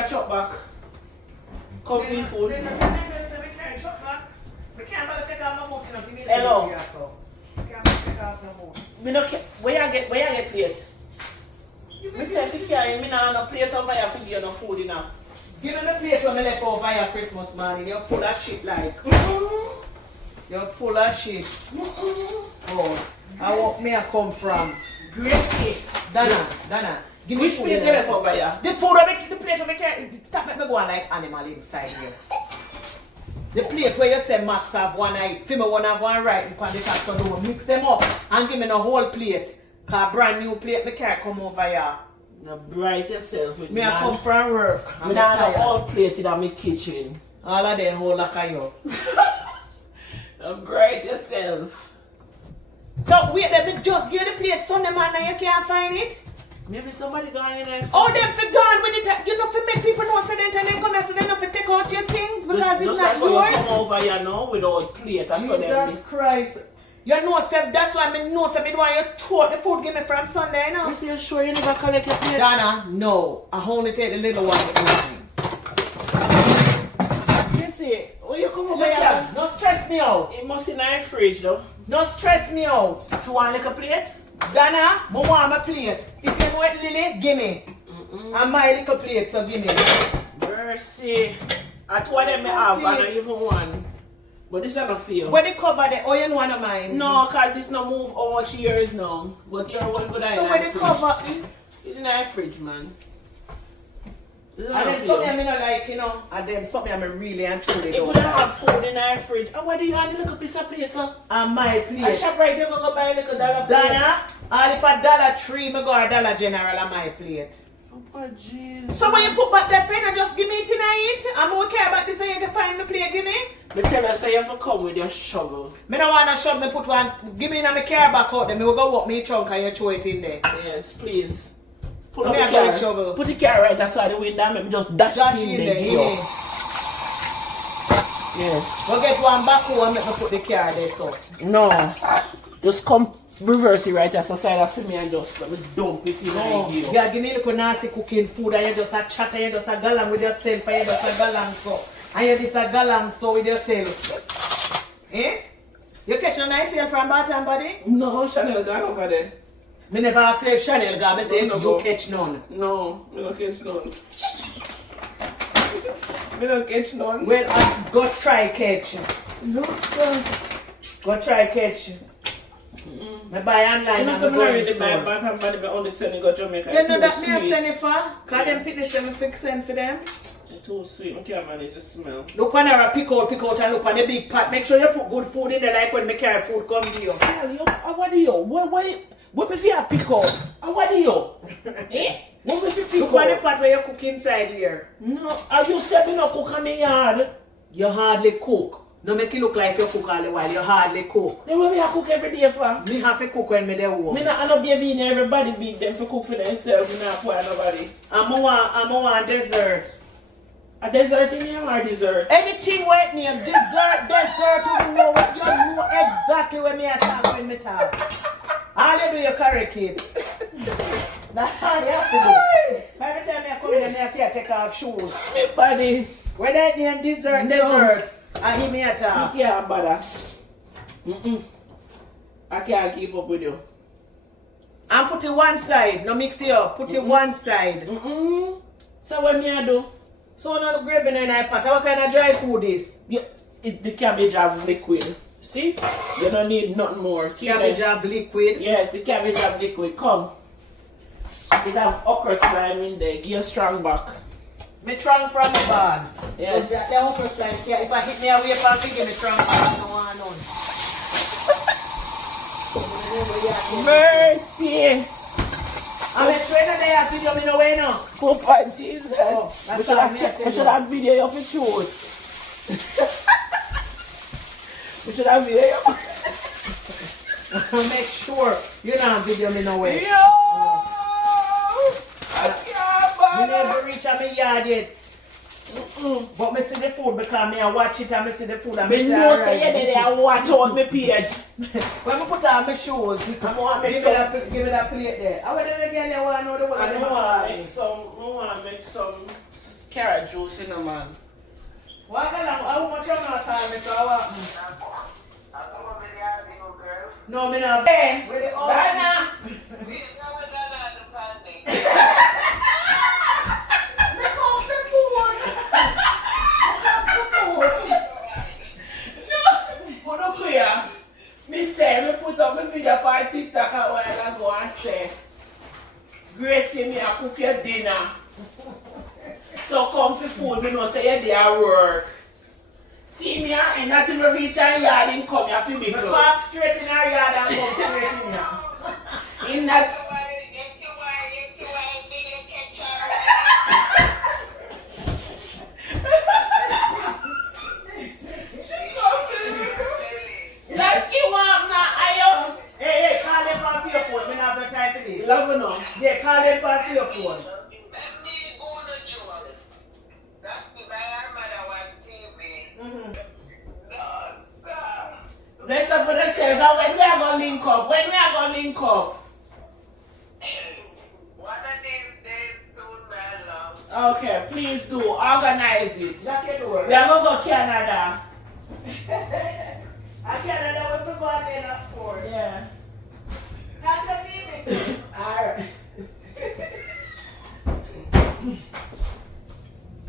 can't chop back. Comfy food. Hello. Me no care. Where you get plate? Me say if you can't, me nah no plate over here for give you no food enough. Give me the plate when me left over here Christmas morning. You're full of shit like. You're full of shit. Oh, I want me to come from. Gracie. Donna. Give me Which food. plate you left over here? The food I make, the plate I can't stop make me go on like animal inside here. The plate where you say Max have one eye, Fimo one have one right, and pan the top, so don't mix them up and give me the whole plate. Cause brand new plate me can't come over here. No bright yourself with Me I come from work. Me nah have all plate in my kitchen. All of them whole like you. No bright yourself. So wait, let me just give you the plate Sunday man and you can't find it? Maybe somebody gone in there. Oh, them for gone with it. You know, for make people know so then they come here so they know to take out your things because it's not yours. Just come over here now without plate. That's what them Jesus Christ. You know, sir, that's why I know, sir, me want you throw out the food give me from Sunday, you know? You see, you sure you never collect your plate? Donna, no. I only take the little one with mine. You see, when you come over here, No stress me out. it must be in the fridge though. No stress me out. If you want like a plate? Donna, I want my plate. If you know it, Lily, give me. And my little plate, so give me. Mercy. I told them I have, and I even one. But this is not for you. When they cover the, oh, you know one of mine? No, because this no move how much years now. But you're one good So when they cover... It's in the fridge, man. And then something I mean like, you know, and then something I really and truly you could have food in our fridge. Oh, what do you have a little piece of plate, sir? And my plate. I shop right there, I'm going to buy a little dollar plate. Donna, and if a Dollar Tree, me go a Dollar General on my plate. Oh, Jesus. So when you put back that thing and just give me it and I eat, I'm okay about this and you can find the plate, give me. Me tell you, so you have to come with your shovel. Me don't want to shove, me put one, give me in my car back out, then me will go walk me trunk and you throw it in there. Yes, please. Put Me up a the car. go shovel. Put the car right outside the window and let me just dash it in there. Yes. Go get one back home and make me put the car there, so. No. Just come reverse it right outside after me and just let me dump it in No. here. You give me a little nasty cooking food and you just a chat and you just a galang with yourself and you just a galang so. And you just a galang so with yourself. Eh? You catch no nice sale from Baton Body? No, Chanel gone over there. Me never ask if Chanel gone, me say No, you no. catch none. No, me don't catch none. Me don't catch none. Well, go try catch. No, sir. Go try catch. Me buy online You know, and some me go in already buy store. Baton Body, but only send it go Jamaica. You know Too that me a sweet. send it for? Cause them picnic send me fix send for them. It's too sweet. I can't manage the smell. Look on her, pick out and look on the big pot. Make sure you put good food in there like when me carry food come to you. Girl, you, what do you? What me feel pick up? What do you? Eh? What me feel pick Look on the up? pot where you cook inside here. No, are you said me no cook on me yard? You hardly cook. No make it look like you cook all the while. You hardly cook. Then what me I cook every day for? Me have to cook when me there home. Me not, I no baby in everybody beat them for cook for themselves. Me not pour nobody. I'm want dessert. A dessert in here or dessert? Anything wet name, dessert, you know what you know exactly when me I talk when me talk. All you do you correct it. That's all you have to do. Every time I come in, I have to take off shoes. Me body. When I name dessert, No. I hear me I talk. can't bother. I can't keep up with you. And put it one side, no mix it up. Put it one side. So what me I do? So now the gravy in a pot. What kind of dry food is? Yeah, the cabbage have liquid. See? You don't need nothing more. See Cabbage that? have liquid. Yes, the cabbage have liquid. Come. It have okra slime in there. Give you strong back. Me trunk from the bag. Yes. So the okra slime, yeah, if I hit me away from figure me trunk, I don't want none. Mercy. I'm a trainer there, I video me no way now. Papa Jesus. Oh, that's all me I tell we should you. have video you for sure. We should have video you. Make sure you don't video me no way. Yo! I can't Me bother. never reach a me yard yet. But me see the food because me I watch it and me see the food and Me me say know alright. say you there and watch out my page. When me put on my shoes, I want to make give me that plate there. I want them again, you want to know the one. I want to make some carrot juice in the man. What how much you not time so what? No, me not. Hey, Where the Dana. Hold up here. Me say, me put up my video on TikTok a while ago and say, Gracie, me a cook your dinner. So come for food, me know say you're there at work. See me and not even reach our yard and come here for me. Park straight in our yard and come straight in here. In that. Hey, call them on your phone. Me not have no time for this. Love no. Yeah, call them on your phone. Bless up with the server. When we are going to link up? When we are going to link up? Okay, please do. Organize it. Jack your door. We are going to go to Canada.